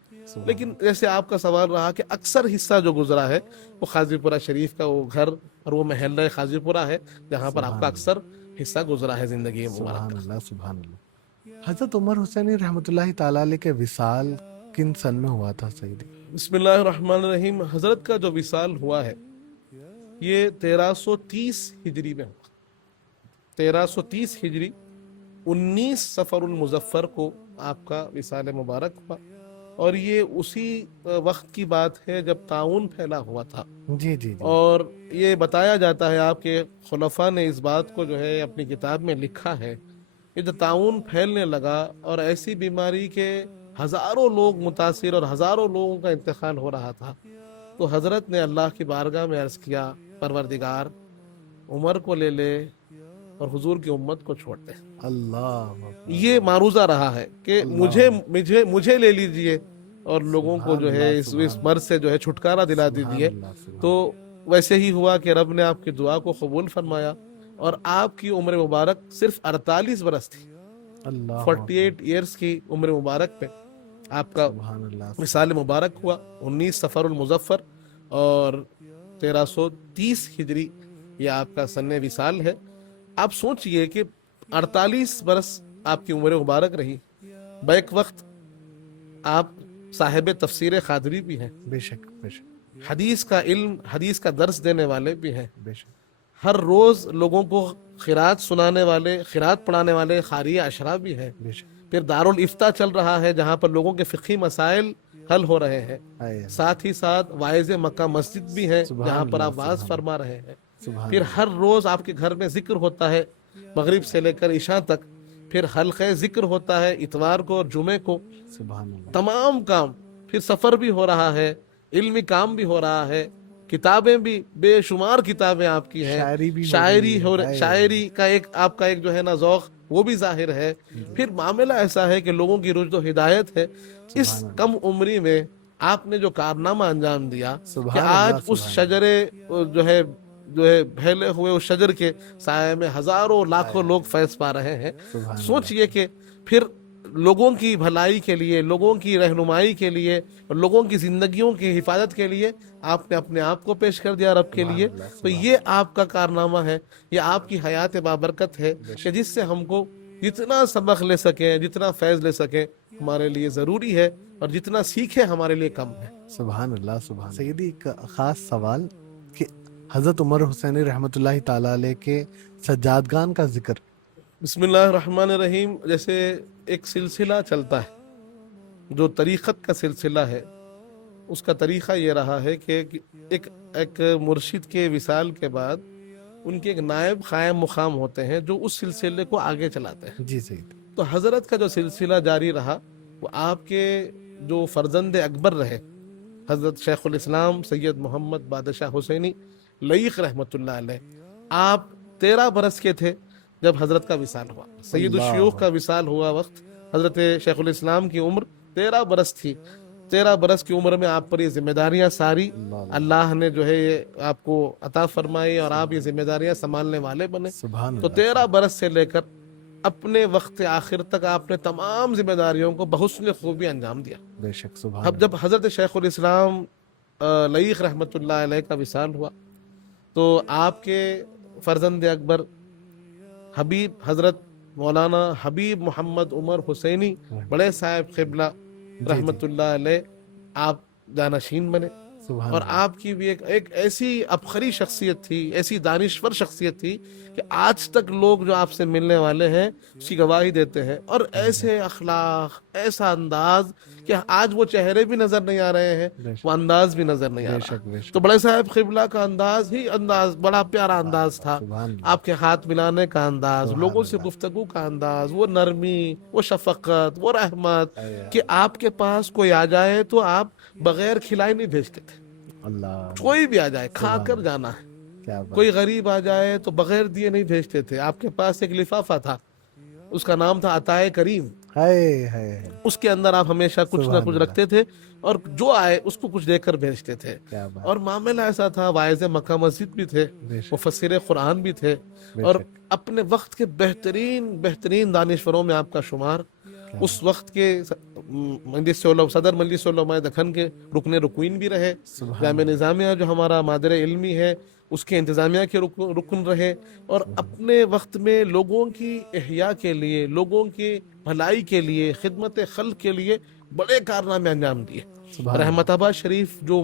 لیکن جیسے آپ کا سوال رہا کہ اکثر حصہ جو گزرا ہے وہ خاضی پورہ شریف کا وہ گھر اور وہ محلہ خاضی پورہ ہے جہاں پر آپ کا اکثر حصہ گزرا ہے زندگی مبارک. سبحان اللہ. سبحان اللہ. حضرت عمر حسینی رحمۃ اللہ تعالیٰ علیہ کے وصال کن سن میں ہوا تھا سیدی؟ بسم اللہ الرحمن الرحیم. حضرت کا جو وصال ہوا ہے یہ 1330 ہجری میں ہوا. 1330 ہجری 19 سفر المظفر کو آپ کا وصال مبارک ہوا، اور یہ اسی وقت کی بات ہے جب طاعون پھیلا ہوا تھا۔ جی جی جی اور یہ بتایا جاتا ہے آپ کے خلفاء نے اس بات کو جو ہے اپنی کتاب میں لکھا ہے کہ جب طاعون پھیلنے لگا اور ایسی بیماری کے ہزاروں لوگ متاثر اور ہزاروں لوگوں کا انتقال ہو رہا تھا، تو حضرت نے اللہ کی بارگاہ میں عرض کیا، پروردگار عمر کو لے لے اور حضور کی امت کو چھوڑ دے۔ اللہ یہ معروضہ رہا ہے کہ مجھے لے لیجئے اور لوگوں کو جو ہے اس مرض سے جو ہے چھٹکارا دلا دیجئے۔ تو ویسے ہی ہوا کہ رب نے آپ کی دعا کو قبول فرمایا، اور آپ کی عمر مبارک صرف 48 برس تھی، اللہ 48 ایئرز کی عمر مبارک پہ آپ کا سبحان اللہ وصال مبارک ہوا 19 سفر المظفر، اور 1330 ہجری یہ آپ کا سن وصال ہے۔ آپ سوچئے کہ 48 برس آپ کی عمر مبارک رہی، بیک وقت آپ صاحب تفسیر قادری بھی ہیں، بے شک بے شک حدیث کا علم، حدیث کا درس دینے والے بھی ہیں، بے شک ہر روز لوگوں کو قرات سنانے والے، قرات پڑھانے والے قاری اشرا بھی ہیں، بے شک پھر دارالافتاء چل رہا ہے جہاں پر لوگوں کے فقہی مسائل حل ہو رہے ہیں، آئے ساتھ ہی ساتھ واعظ مکہ مسجد بھی ہے سبحان جہاں پر اللہ، آپ واعظ سبحان فرما رہے ہیں، سبحان پھر ہر روز آپ کے گھر میں ذکر ہوتا ہے مغرب سے لے کر عشاء تک، پھر حلقہ ذکر ہوتا ہے اتوار کو اور جمعے کو، سبحان اللہ تمام کام، پھر سفر بھی ہو رہا ہے، علمی کام بھی ہو رہا ہے، کتابیں بھی بے شمار کتابیں آپ کی ہیں، شاعری بھی ہو رہی ہے، شاعری کا ایک آپ کا ایک جو ہے نا ذوق وہ بھی ظاہر ہے۔ پھر معاملہ ایسا ہے کہ لوگوں کی رشد و ہدایت ہے۔ اس کم عمری میں آپ نے جو کارنامہ انجام دیا کہ سبحان آج اللہ، اس سبحان شجرے جو ہے پھیلے ہوئے اس شجر کے سائے میں ہزاروں لاکھوں لوگ فیض پا رہے ہیں۔ سبحان سوچئے کہ پھر لوگوں کی بھلائی کے لیے، لوگوں کی رہنمائی کے لیے، اور لوگوں کی زندگیوں کی حفاظت کے لیے آپ نے اپنے آپ کو پیش کر دیا رب کے لیے۔ تو یہ آپ کا کارنامہ ہے، یہ آپ کی حیات بابرکت ہے کہ جس سے ہم کو جتنا سبق لے سکیں، جتنا فیض لے سکیں ہمارے لیے ضروری ہے، اور جتنا سیکھیں ہمارے لیے کم ہے۔ سبحان اللہ سبحان سیدی، ایک خاص سوال کہ حضرت عمر حسینی رحمۃ اللہ تعالیٰ علیہ کے سجادگان کا ذکر۔ بسم اللہ الرحمن الرحیم۔ جیسے ایک سلسلہ چلتا ہے جو طریقت کا سلسلہ ہے، اس کا طریقہ یہ رہا ہے کہ ایک مرشد کے وصال کے بعد ان کے ایک نائب قائم مقام ہوتے ہیں جو اس سلسلے کو آگے چلاتے ہیں۔ جی سیدی، تو حضرت کا جو سلسلہ جاری رہا وہ آپ کے جو فرزند اکبر رہے حضرت شیخ الاسلام سید محمد بادشاہ حسینی لعیق رحمۃ اللہ علیہ، آپ 13 برس کے تھے جب حضرت کا وصال ہوا۔ سید الشیوخ کا وصال ہوا وقت حضرت شیخ الاسلام کی عمر 13 برس تھی۔ 13 برس کی عمر میں آپ پر یہ ذمہ داریاں ساری اللہ نے جو ہے یہ آپ کو عطا فرمائی، اور آپ یہ ذمہ داریاں سنبھالنے والے بنے۔ سبحان تو 13 برس سے لے کر اپنے وقت آخر تک آپ نے تمام ذمہ داریوں کو بحسن خوبی انجام دیا۔ بے شک سبحان اب جب حضرت شیخ الاسلام لعیق رحمۃ اللہ علیہ کا وصال ہوا تو آپ کے فرزند اکبر حبیب حضرت مولانا حبیب محمد عمر حسینی بڑے صاحب قبلہ رحمۃ اللہ علیہ آپ جانشین بنے، سبحان اور آپ کی بھی ایک ایسی ابخری شخصیت تھی، ایسی دانشور شخصیت تھی کہ آج تک لوگ جو آپ سے ملنے والے ہیں اس کی گواہی دیتے ہیں، اور ایسے اخلاق، ایسا انداز کہ آج وہ چہرے بھی نظر نہیں آ رہے ہیں، وہ انداز بھی نظر نہیں آ رہا۔ تو بڑے صاحب قبلہ کا انداز ہی انداز بڑا پیارا انداز تھا، آپ کے ہاتھ ملانے کا انداز، لوگوں سے گفتگو کا انداز، وہ نرمی، وہ شفقت، وہ رحمت کہ آپ کے پاس کوئی آ جائے تو آپ بغیر کھلائے نہیں بھیجتے تھے۔ اللہ، کوئی بھی آ جائے کھا کر جانا ہے۔ کیا بات، کوئی غریب آ جائے تو بغیر دیے نہیں بھیجتے تھے۔ آپ کے پاس ایک لفافہ تھا، اس کا نام تھا عطائے کریم، ہائے ہائے، اس کے اندر آپ ہمیشہ کچھ نہ کچھ رکھتے تھے، اور جو آئے اس کو کچھ دے کر بھیجتے تھے۔ کیا بات، اور معاملہ ایسا تھا، واعظ مکہ مسجد بھی تھے، مفسر قرآن بھی تھے، اور اپنے وقت کے بہترین دانشوروں میں آپ کا شمار۔ اس وقت کے صدر مجلس علماء دکن کے رکن رکوین بھی رہے، جامعہ نظامیہ جو ہمارا مادر علمی ہے اس کے انتظامیہ کے رکن رہے، اور اپنے وقت میں لوگوں کی احیاء کے لیے، لوگوں کی بھلائی کے لیے، خدمت خلق کے لیے بڑے کارنامے انجام دیے۔ رحمت آباد شریف جو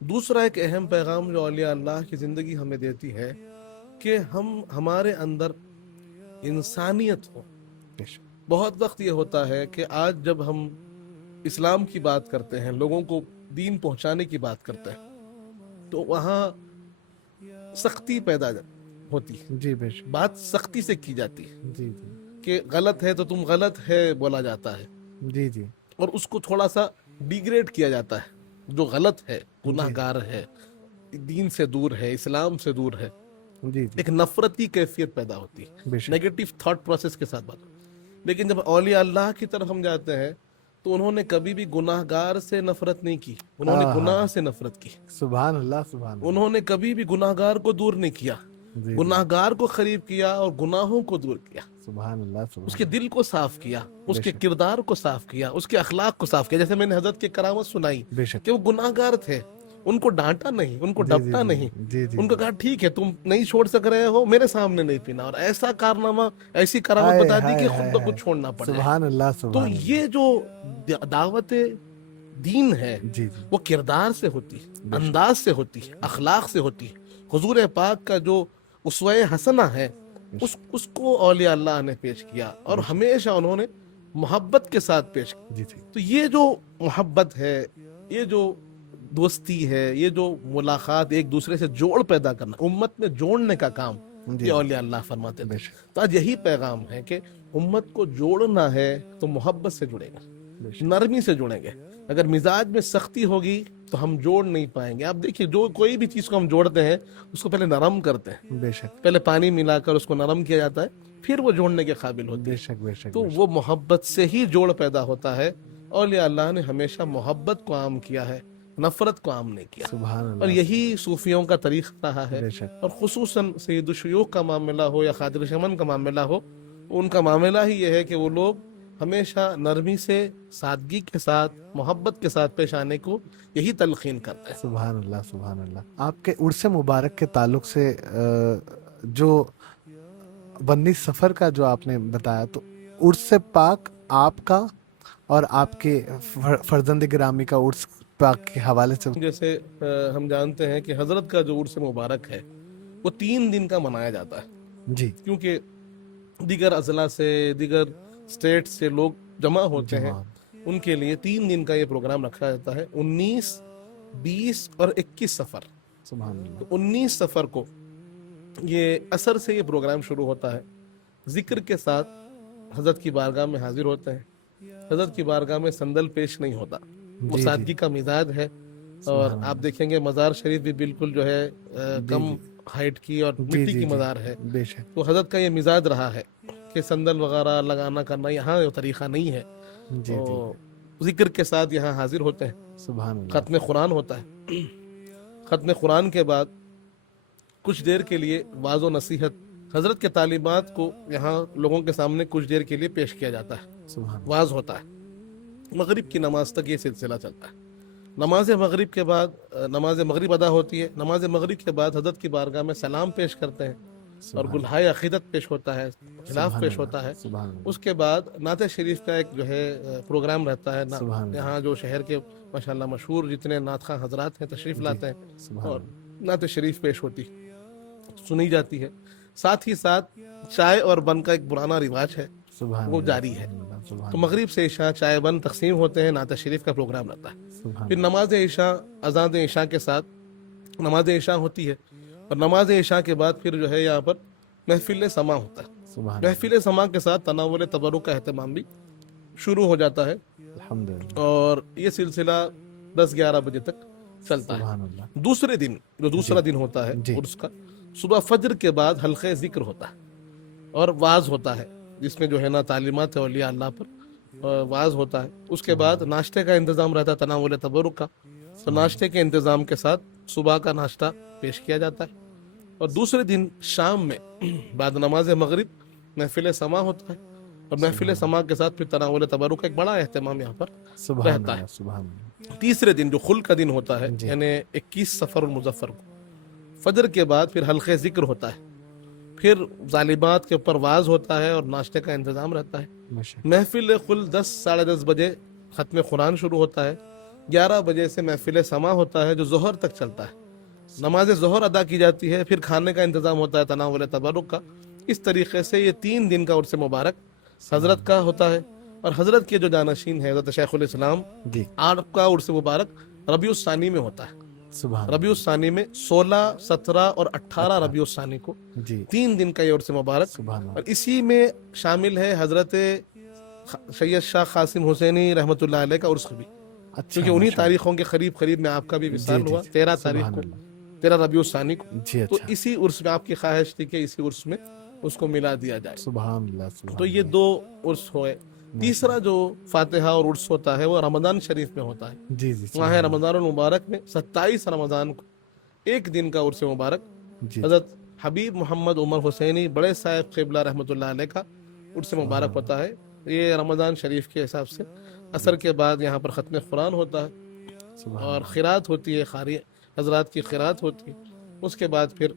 دوسرا ایک اہم پیغام جو اولیاء اللہ کی زندگی ہمیں دیتی ہے کہ ہمارے اندر انسانیت ہو. بے شک. بہت وقت یہ ہوتا ہے کہ آج جب ہم اسلام کی بات کرتے ہیں, لوگوں کو دین پہنچانے کی بات کرتے ہیں, تو وہاں سختی پیدا ہوتی ہے, جی بے شک. بات سختی سے کی جاتی ہے جی جی کہ غلط ہے تو تم غلط ہے بولا جاتا ہے, جی جی اور اس کو تھوڑا سا ڈیگریڈ کیا جاتا ہے. جو غلط ہے, گناہ گار ہے, دین سے دور ہے, اسلام سے دور ہے, جی جی ایک نفرتی کیفیت پیدا ہوتی ہے, بے شک. نیگیٹو تھاٹ پروسیس کے ساتھ بات. لیکن جب اولیاء اللہ کی طرف ہم جاتے ہیں تو انہوں نے کبھی بھی گناہ گار سے نفرت نہیں کی, انہوں نے گناہ سے نفرت کی. سبحان اللہ سبحان اللہ. انہوں نے کبھی بھی گناہ گار کو دور نہیں کیا, جی گناہ گار کو قریب کیا اور گناہوں کو دور کیا, سبحان اللہ اس سبحان کے دل کو صاف کیا, اس کے کردار کو صاف کیا, اس کے اخلاق کو صاف کیا. جیسے میں نے حضرت کی کرامت سنائی بے شک. کہ وہ گناہ گار تھے, ان کو ڈانٹا نہیں, ان کو ڈپٹا نہیں, جی جی ان کو کہا ٹھیک ہے تم نہیں چھوڑ سک رہے ہو, میرے سامنے نہیں پینا, اور ایسا کارنامہ, ایسی کرامت بتا دی کہ خود بخود چھوڑنا پڑ جائے. سبحان اللہ تو سبحان اللہ. یہ جو دعوت دین ہے جی جی وہ کردار سے ہوتی ہے, انداز سے ہوتی ہے, اخلاق سے ہوتی ہے. حضور پاک کا جو اسوہ حسنہ ہے اس کو اولیاء اللہ نے پیش کیا, اور ہمیشہ انہوں نے محبت کے ساتھ پیش کیا. جی جی تو یہ جو محبت ہے, یہ جو دوستی ہے, یہ جو ملاقات, ایک دوسرے سے جوڑ پیدا کرنا, امت میں جوڑنے کا کام یہ اولیاء اللہ فرماتے تھے. تو آج یہی پیغام ہے کہ امت کو جوڑنا ہے تو محبت سے جڑے گا, نرمی سے جڑیں گے. اگر مزاج میں سختی ہوگی تو ہم جوڑ نہیں پائیں گے. آپ دیکھیے جو کوئی بھی چیز کو ہم جوڑتے ہیں اس کو پہلے نرم کرتے ہیں, بے شک پہلے پانی ملا کر اس کو نرم کیا جاتا ہے, پھر وہ جوڑنے کے قابل ہوتی بے ہے. شک بے شک. تو وہ محبت سے ہی جوڑ پیدا ہوتا ہے. اولیاء اللہ نے ہمیشہ محبت کو عام کیا ہے, نفرت کو عام نہیں کیا. سبحان اور اللہ. یہی صوفیوں کا طریقہ رہا ہے, بے شک. اور خصوصاً سید الشیوخ کا معاملہ ہو یا خادر شمن کا معاملہ ہو, ان کا معاملہ ہی یہ ہے کہ وہ لوگ ہمیشہ نرمی سے, سادگی کے ساتھ, محبت کے ساتھ پیش آنے کو یہی تلقین کرتے ہیں. سبحان اللہ سبحان اللہ. آپ کے عرس مبارک کے تعلق سے جو بنی سفر کا جو آپ نے بتایا, تو عرس پاک آپ کا اور آپ کے فرزند گرامی کا عرس پاک کے حوالے سے. جیسے ہم جانتے ہیں کہ حضرت کا جو عرس مبارک ہے وہ 3 دن کا منایا جاتا ہے, جی کیونکہ دیگر اضلاع سے, دیگر اسٹیٹ سے لوگ جمع ہوتے ہیں, ان کے لیے 3 دن کا یہ پروگرام رکھا جاتا ہے, 19, 20 اور 21 سفر. سبحان اللہ. تو 19 سفر کو یہ عصر سے یہ پروگرام شروع ہوتا ہے. ذکر کے ساتھ حضرت کی بارگاہ میں حاضر ہوتے ہیں. حضرت کی بارگاہ میں صندل پیش نہیں ہوتا, وہ سادگی کا مزاج ہے. اور آپ دیکھیں گے مزار شریف بھی بالکل جو ہے کم ہائٹ کی اور مٹی کی مزار ہے. بے شک. تو حضرت کا یہ مزاج رہا ہے کہ صندل وغیرہ لگانا کرنا یہاں طریقہ نہیں ہے. جی تو ذکر کے ساتھ یہاں حاضر ہوتے ہیں. سبحان اللہ. ختم قرآن ہوتا ہے. ختم قرآن کے بعد کچھ دیر کے لیے واعظ و نصیحت, حضرت کے تعلیمات کو یہاں لوگوں کے سامنے کچھ دیر کے لیے پیش کیا جاتا ہے, سبحان واعظ ہوتا ہے. مغرب کی نماز تک یہ سلسلہ چلتا ہے. نماز مغرب کے بعد نماز مغرب ادا ہوتی ہے. نماز مغرب کے بعد حضرت کی بارگاہ میں سلام پیش کرتے ہیں اور گلہائے عقیدت پیش ہوتا ہے, خلاف پیش ہوتا ہے. سبحان اللہ. اس کے بعد نعت شریف کا ایک جو ہے پروگرام رہتا ہے. سبحان اللہ. یہاں جو شہر کے ماشاءاللہ مشہور جتنے نعت خواں حضرات ہیں تشریف لاتے ہیں, اور نعت شریف پیش ہوتی, سنی جاتی ہے. ساتھ ہی ساتھ چائے اور بن کا ایک پرانا رواج ہے, وہ جاری ہے. تو مغرب سے عشاء چائے بن تقسیم ہوتے ہیں, نعت شریف کا پروگرام رہتا ہے. پھر نماز عشاء, اذان عشاء کے ساتھ نماز عشاء ہوتی ہے, اور نماز عشاء کے بعد پھر جو ہے یہاں پر محفل سما ہوتا ہے. محفل سما کے ساتھ تناول تبرک کا اہتمام بھی شروع ہو جاتا ہے, اور یہ سلسلہ 10-11 بجے تک چلتا ہے. دوسرے دن جو دوسرا دن ہوتا ہے عرس کا, صبح فجر کے بعد حلقہ ذکر ہوتا ہے اور واعظ ہوتا ہے, جس میں جو ہے نا تعلیمات اولیاء اللہ پر واعظ ہوتا ہے. اس کے بعد ناشتے کا انتظام رہتا ہے تناول تبرک کا, تو ناشتے کے انتظام کے ساتھ صبح کا ناشتہ پیش کیا جاتا ہے. اور دوسرے دن شام میں بعد نماز مغرب محفل سما ہوتا ہے, اور محفل سما کے ساتھ پھر تناول تبرک کا ایک بڑا اہتمام یہاں پر رہتا ہے. تیسرے دن جو خل کا دن ہوتا ہے, یعنی 21 سفر المظفر کو, فجر کے بعد پھر حلقہ ذکر ہوتا ہے, پھر ظالمات کے اوپر واعظ ہوتا ہے اور ناشتے کا انتظام رہتا ہے. محفل خل 10-10:30 بجے ختم قرآن شروع ہوتا ہے. 11 بجے سے محفل سما ہوتا ہے جو ظہر تک چلتا ہے. نماز ظہر ادا کی جاتی ہے, پھر کھانے کا انتظام ہوتا ہے تناول تبرک کا. اس طریقے سے یہ 3 دن کا عرس مبارک حضرت کا ہوتا ہے. اور حضرت کے جو جانشین ہیں حضرت شیخ الاسلام, جی آپ کا عرس مبارک ربیع الثانی میں ہوتا ہے. سبحان ربیع الثانی میں 16, 17 اور 18 ربیع الثانی کو جی 3 دن کا یہ عرس مبارک. سبحان اور اللہ. اسی میں شامل ہے حضرت سید شاہ قاسم حسینی رحمۃ اللہ علیہ کا عرس بھی, اچھا کیونکہ انہی ماشاء تاریخوں کے قریب قریب میں آپ کا بھی وصال جی، ہوا, جی. 13 تاریخ سبحان کو, اللہ. 13 ربیع الثانی کو. جی تو اچھا. اسی عرس میں آپ کی خواہش تھی کہ اسی عرس میں اس کو ملا دیا جائے. سبحان اللہ سبحان تو یہ اللہ. 2 عرس ہوئے. تیسرا جو فاتحہ اور عرس ہوتا ہے وہ رمضان شریف میں ہوتا ہے. جی جی وہاں ہے رمضان المبارک میں 27 رمضان کو 1 دن کا عرس مبارک. جی حضرت حبیب محمد عمر حسینی بڑے صاحب قبلہ رحمۃ اللہ علیہ کا عرس مبارک ہوتا ہے. یہ رمضان شریف کے حساب سے عصر کے بعد یہاں پر ختم قرآن ہوتا ہے سبحان اور خیرات ہوتی ہے, قاری حضرات کی خیرات ہوتی ہے. اس کے بعد پھر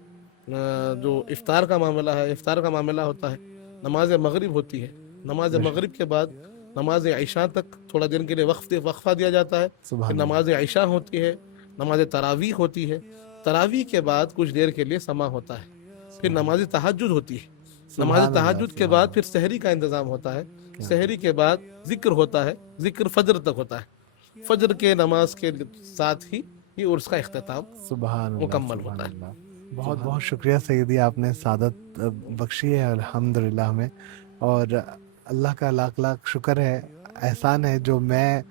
جو افطار کا معاملہ ہے, افطار کا معاملہ ہوتا ہے. نماز مغرب ہوتی ہے. نماز مغرب کے بعد نماز عشاء تک تھوڑا دن کے لیے وقفہ دیا جاتا ہے. پھر سبحان اللہ. نماز عشاء ہوتی ہے, نماز تراویح ہوتی ہے. تراویح کے بعد کچھ دیر کے لیے سما ہوتا ہے. پھر نماز تہجد ہوتی ہے. نماز سبحان اللہ، تہجد کے سبحان بعد پھر سحری کا انتظام ہوتا ہے. سحری کے بعد ذکر ہوتا ہے, ذکر فجر تک ہوتا ہے. فجر کے نماز کے ساتھ ہی یہ عرس کا اختتام سبحان اللہ مکمل سبحان ہوتا ہے. اللہ. بہت بہت شکریہ سیدی, آپ نے سعادت بخشی ہے الحمدللہ ہمیں, اور اللہ کا لاکھ لاکھ شکر ہے, احسان ہے جو میں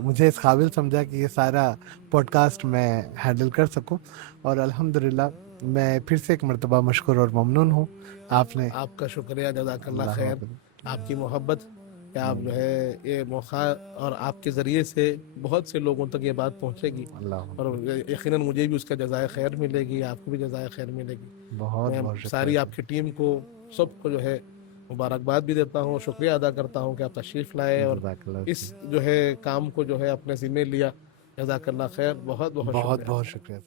مجھے اس قابل سمجھا کہ یہ سارا پوڈ کاسٹ میں ہینڈل کر سکوں. اور الحمدللہ میں پھر سے ایک مرتبہ مشکور اور ممنون ہوں. آپ نے آپ کا شکریہ, جزاک اللہ اللہ خیر. حافظ. آپ کی محبت کہ آپ جو ہے یہ موقع اور آپ کے ذریعے سے بہت سے لوگوں تک یہ بات پہنچے گی, اللہ اور یقیناً مجھے بھی اس کا جزائے خیر ملے گی, آپ کو بھی جزائے خیر ملے گی. بہت میں بہت شکریہ. ساری آپ کی ٹیم کو سب کو جو ہے مبارکباد بھی دیتا ہوں, شکریہ ادا کرتا ہوں کہ آپ تشریف لائے اور جزاک اللہ. اس جو ہے کام کو جو ہے اپنے ذمہ لیا. جزاک اللہ خیر, بہت بہت بہت شکریہ. بہت شکریہ.